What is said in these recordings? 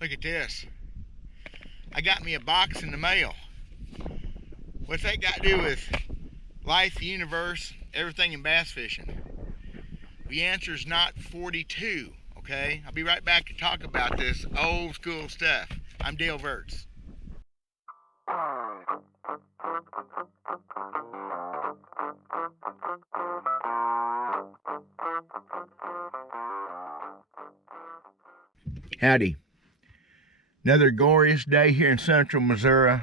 Look at this. I got me a box in the mail. What's that got to do with life, the universe, everything in bass fishing? The answer is not 42, okay? I'll be right back to talk about this old school stuff. I'm Dale Verts. Howdy. Another glorious day here in central Missouri.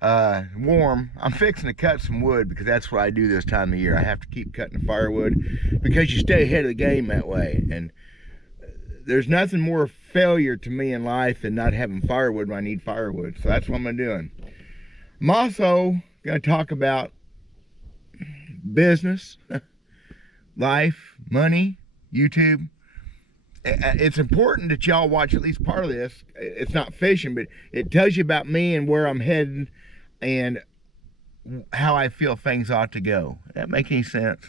Warm. I'm fixing to cut some wood because that's what I do this time of year. I have to keep cutting firewood because you stay ahead of the game that way. And there's nothing more failure to me in life than not having firewood when I need firewood. So that's what I'm doing. I'm also going to talk about business, life, money, YouTube. It's important that y'all watch at least part of this. It's not fishing, but it tells you about me and where I'm heading and how I feel things ought to go. Does that make any sense?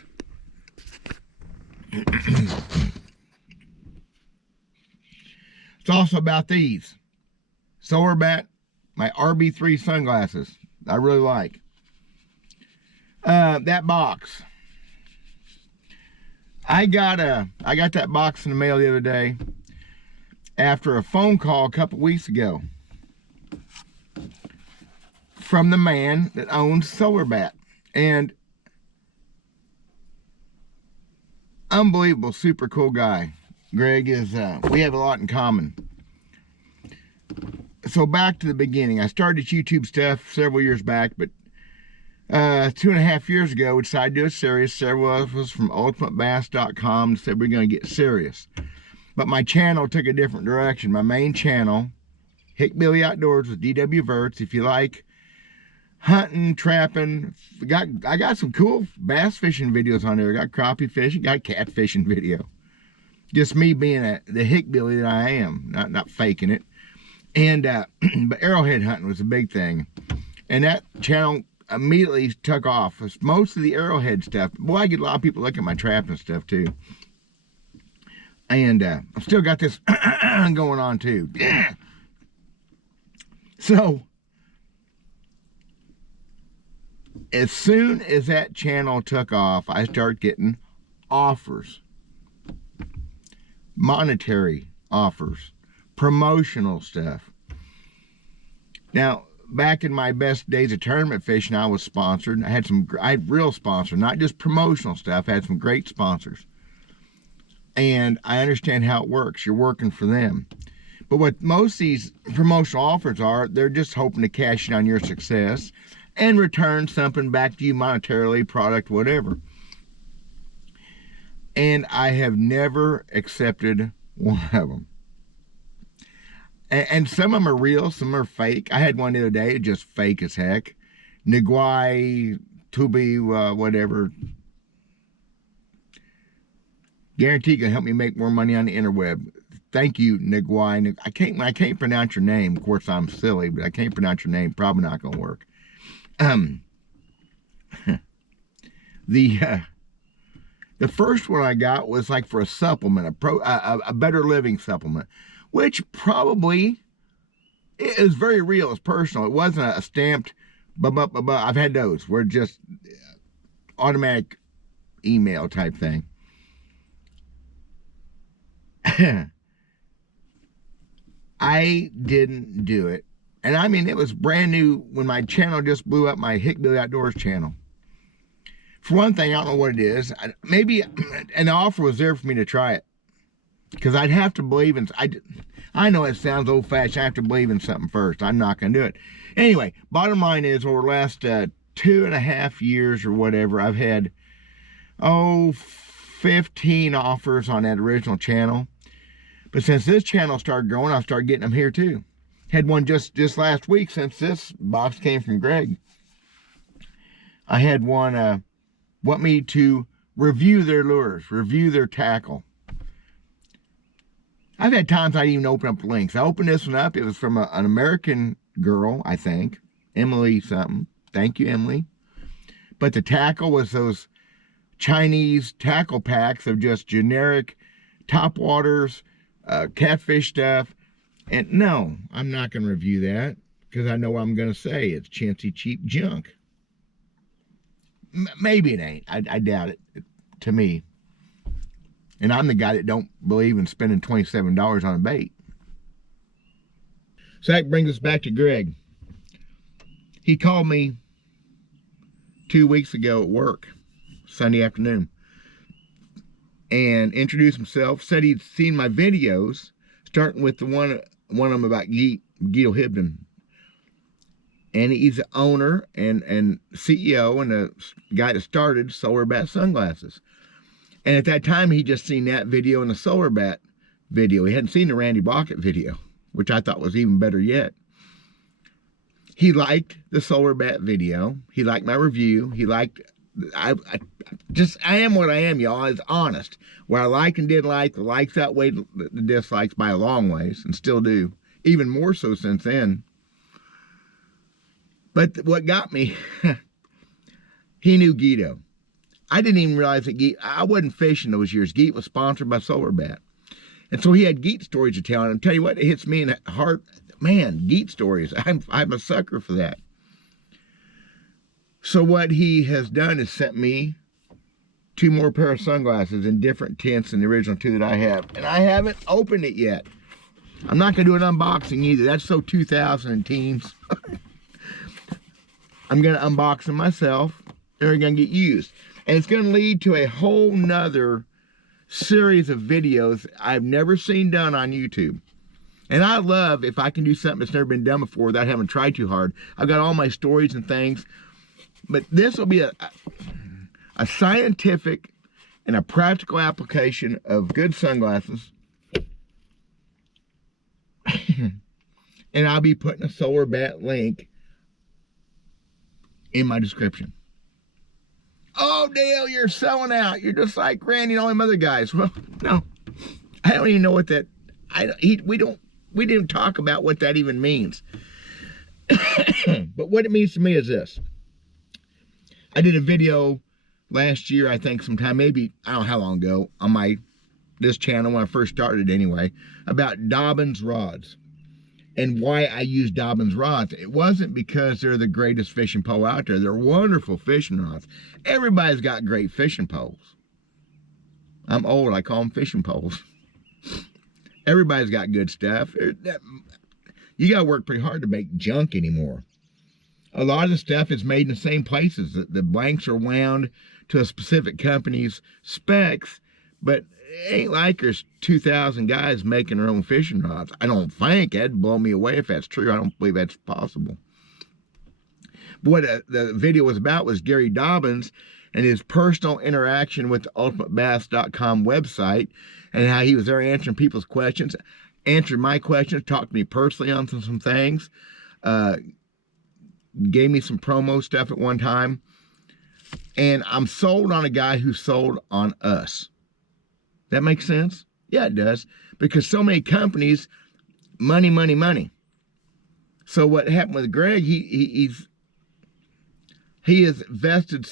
It's also about these. Solar Bat, my RB3 sunglasses. I really like. That box. I got that box in the mail the other day after a phone call a couple weeks ago from the man that owns Solar Bat. And unbelievable, super cool guy. Greg is, we have a lot in common. So back to the beginning. I started YouTube stuff several years back, but 2.5 years ago, we decided to do it serious. Several of us from ultimatebass.com said we're going to get serious. But my channel took a different direction. My main channel, Hickbilly Outdoors with DW Verts. If you like hunting, trapping, I got some cool bass fishing videos on there. I got crappie fishing, got cat fishing video. Just me being the Hickbilly that I am, not faking it. And but arrowhead hunting was a big thing. And that channel immediately took off. Most of the arrowhead stuff. Boy, I get a lot of people looking at my trapping stuff too. And I've still got this going on too. So as soon as that channel took off, I started getting offers, monetary offers, promotional stuff. Now, back in my best days of tournament fishing, I was sponsored. I had real sponsors, not just promotional stuff. I had some great sponsors. And I understand how it works. You're working for them. But what most of these promotional offers are, they're just hoping to cash in on your success and return something back to you monetarily, product, whatever. And I have never accepted one of them. And some of them are real, some are fake. I had one the other day, just fake as heck. Niguai, Tubi, whatever. Guarantee you can help me make more money on the interweb. Thank you, Niguai. I can't pronounce your name. Of course, I'm silly, but I can't pronounce your name. Probably not going to work. The first one I got was like for a supplement, a better living supplement, which probably is very real. It's personal. It wasn't a stamped, I've had those where just automatic email type thing. I didn't do it. And I mean, it was brand new when my channel just blew up, my Hickbilly Outdoors channel. For one thing, I don't know what it is. Maybe an offer was there for me to try it. Because I'd have to believe in, I know it sounds old-fashioned, I have to believe in something first. I'm not going to do it. Anyway, bottom line is, over the last 2.5 years or whatever, I've had, 15 offers on that original channel. But since this channel started growing, I started getting them here too. Had one just last week since this box came from Greg. I had one want me to review their lures, review their tackle. I've had times I even open up links. I opened this one up. It was from an American girl, I think. Emily something. Thank you, Emily. But the tackle was those Chinese tackle packs of just generic topwaters, catfish stuff. And no, I'm not going to review that because I know what I'm going to say. It's chintzy, cheap junk. Maybe it ain't. I doubt it, to me. And I'm the guy that don't believe in spending $27 on a bait. So that brings us back to Greg. He called me 2 weeks ago at work, Sunday afternoon, and introduced himself, said he'd seen my videos, starting with the one of them about Guido Hibden. And he's the owner and CEO and the guy that started Solar Bat Sunglasses. And at that time, he just seen that video and the Solar Bat video. He hadn't seen the Randy Blockett video, which I thought was even better yet. He liked the Solar Bat video. He liked my review. He liked, I am what I am, y'all. It's honest. What I like and didn't like, the likes outweighed the dislikes by a long ways, and still do. Even more so since then. But what got me, he knew Guido. I didn't even realize that I wasn't fishing those years. Geet was sponsored by Solar Bat. And so he had Geet stories to tell. And I'll tell you what, it hits me in the heart. Man, Geet stories. I'm a sucker for that. So what he has done is sent me 2 more pair of sunglasses in different tints than the original 2 that I have. And I haven't opened it yet. I'm not going to do an unboxing either. That's so 2000 teens. I'm going to unbox them myself. They're going to get used. And it's going to lead to a whole nother series of videos I've never seen done on YouTube. And I love if I can do something that's never been done before without having tried too hard. I've got all my stories and things. But this will be a scientific and a practical application of good sunglasses. And I'll be putting a Solar Bat link in my description. Oh, Dale, you're selling out. You're just like Randy and all them other guys. Well, no, I don't even know what that. We didn't talk about what that even means. But what it means to me is this. I did a video last year, I think sometime, maybe, I don't know how long ago, on this channel when I first started anyway, about Dobbins rods and why I use Dobbins rods. It wasn't because they're the greatest fishing pole out there. They're wonderful fishing rods. Everybody's got great fishing poles. I'm old, I call them fishing poles. Everybody's got good stuff. You got to work pretty hard to make junk anymore. A lot of the stuff is made in the same places. The blanks are wound to a specific company's specs, but it ain't like there's 2,000 guys making their own fishing rods. I don't think. That'd blow me away if that's true. I don't believe that's possible. But what the video was about was Gary Dobbins and his personal interaction with the ultimatebass.com website and how he was there answering people's questions, answered my questions, talked to me personally on some things, gave me some promo stuff at one time. And I'm sold on a guy who sold on us. That makes sense? Yeah, it does. Because so many companies, money, money, money. So what happened with Greg, he has invested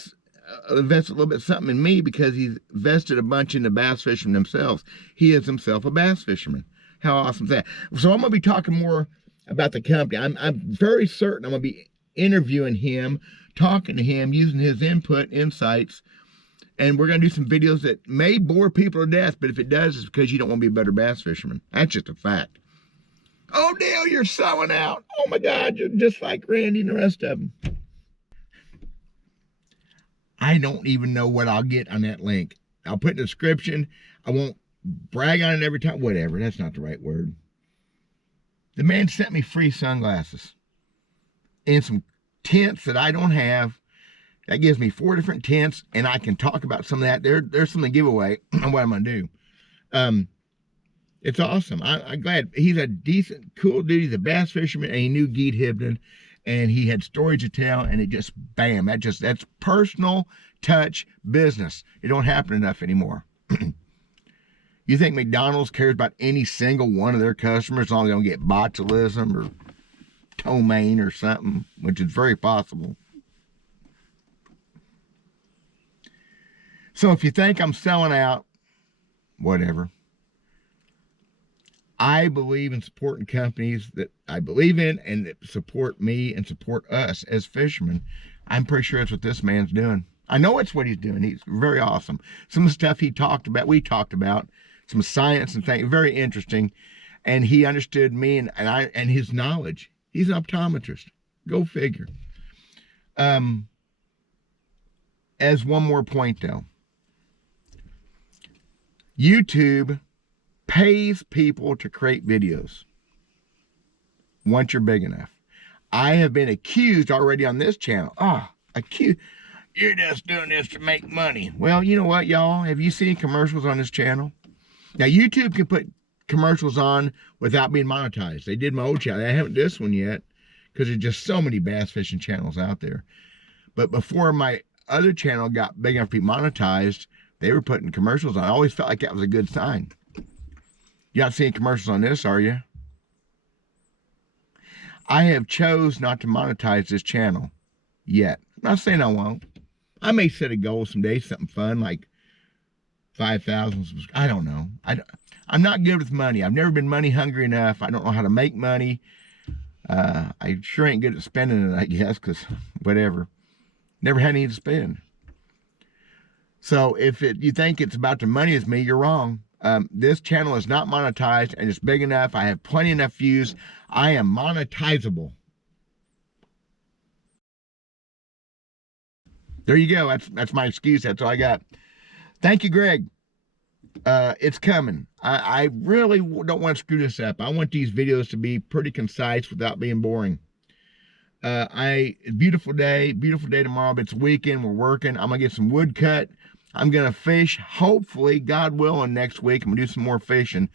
a little bit something in me because he's invested a bunch in the bass fishermen themselves. He is himself a bass fisherman. How awesome is that? So I'm going to be talking more about the company. I'm very certain I'm going to be interviewing him, talking to him, using his input, insights, and we're going to do some videos that may bore people to death, but if it does, it's because you don't want to be a better bass fisherman. That's just a fact. Oh, Dale, you're selling out. Oh, my God, you're just like Randy and the rest of them. I don't even know what I'll get on that link. I'll put in the description. I won't brag on it every time. Whatever, that's not the right word. The man sent me free sunglasses and some tints that I don't have. That gives me 4 different tints, and I can talk about some of that. There's some giveaway on what I'm going to do. It's awesome. I'm glad. He's a decent, cool dude. He's a bass fisherman, and he knew Guido Hibden, and he had stories to tell, and it just, bam, that's personal touch business. It don't happen enough anymore. You think McDonald's cares about any single one of their customers as long as they don't get botulism or ptomaine or something, which is very possible. So if you think I'm selling out, whatever. I believe in supporting companies that I believe in and that support me and support us as fishermen. I'm pretty sure that's what this man's doing. I know it's what he's doing. He's very awesome. Some of the stuff we talked about, some science and things, very interesting. And he understood me and his knowledge. He's an optometrist. Go figure. As one more point though, YouTube pays people to create videos once you're big enough. I have been accused already on this channel. Accused. You're just doing this to make money. Well, you know what, y'all? Have you seen commercials on this channel? Now, YouTube can put commercials on without being monetized. They did my old channel. I haven't this one yet because there's just so many bass fishing channels out there. But before my other channel got big enough to be monetized, they were putting commercials on. I always felt like that was a good sign. You're not seeing commercials on this, are you? I have chose not to monetize this channel yet. I'm not saying I won't. I may set a goal someday, something fun like 5,000 subscribers. I don't know. I'm not good with money. I've never been money hungry enough. I don't know how to make money. I sure ain't good at spending it, I guess, because whatever. Never had any to spend. So if you think it's about the money as me, you're wrong. This channel is not monetized and it's big enough. I have plenty enough views. I am monetizable. There you go. That's my excuse. That's all I got. Thank you, Greg. It's coming. I really don't want to screw this up. I want these videos to be pretty concise without being boring. Beautiful day tomorrow, but it's weekend. We're working. I'm going to get some wood cut. I'm going to fish, hopefully, God willing, next week. I'm going to do some more fishing.